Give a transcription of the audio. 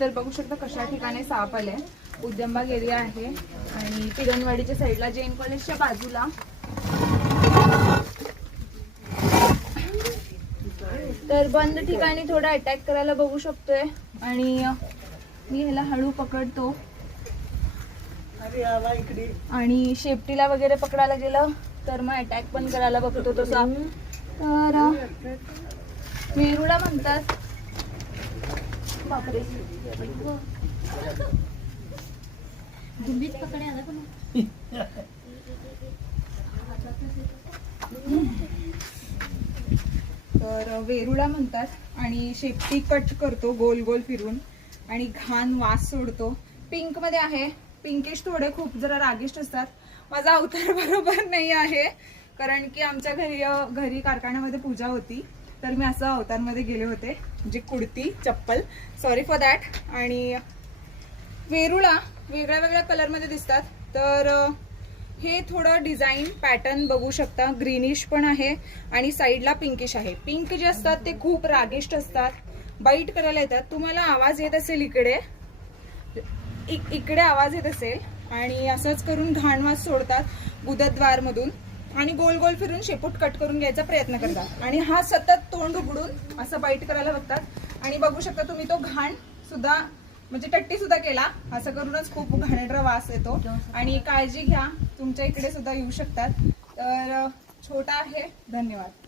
तर बघू शकता कशा ठिकाणी साप आले उद्यमबाग एरिया आहे. आणि तिगणवाडीच्या साईडला जैन कॉलेजच्या बाजूला. तर बंद ठिकाणी थोडा अटॅक करायला बघू शकतोय. आणि मी ह्याला हळू पकडतो. आणि शेपटीला वगैरे पकडायला गेलं तर मग अटॅक पण करायला बघतो तसा. तर वेरुळा म्हणतात. तर वेरुळा म्हणतात आणि शेपटी कट करतो गोल गोल फिरून. आणि घाण वास सोडतो. पिंकमध्ये आहे. पिंकिश थोडे खूप जरा रागिष्ट असतात. माझा अवतार बरोबर नाही आहे. कारण की आमच्या घरी घरी कारखान्यामध्ये पूजा होती. तर मी असं अवतारमध्ये गेले होते जी कुर्ती चप्पल. सॉरी फॉर दॅट आणि वेरुळा वेगळ्या वेगळ्या कलरमध्ये दिसतात. तर हे थोडं डिझाईन पॅटर्न बघू शकता. ग्रीनिश पण आहे आणि साईडला पिंकिश आहे. पिंक जे असतात ते खूप रागिष्ट असतात. बाईट करायला येतात. तुम्हाला आवाज येत असेल इकडे. इक- इकडे आवाज येत असेल. आणि असंच करून घाणवास सोडतात गुदद्वारमधून आणि गोल गोल फिरून शेपूट कट करून घ्यायचा प्रयत्न करतात आणि हा सतत तोंड उघडून असं बाईट करायला बघतात. आणि बघू शकता तुम्ही तो घाण सुद्धा म्हणजे टट्टी सुद्धा केला. असं करूनच खूप घाणेरडा वास येतो. आणि काळजी घ्या. तुमच्या इकडे सुद्धा येऊ शकतात. तर छोटा आहे. धन्यवाद.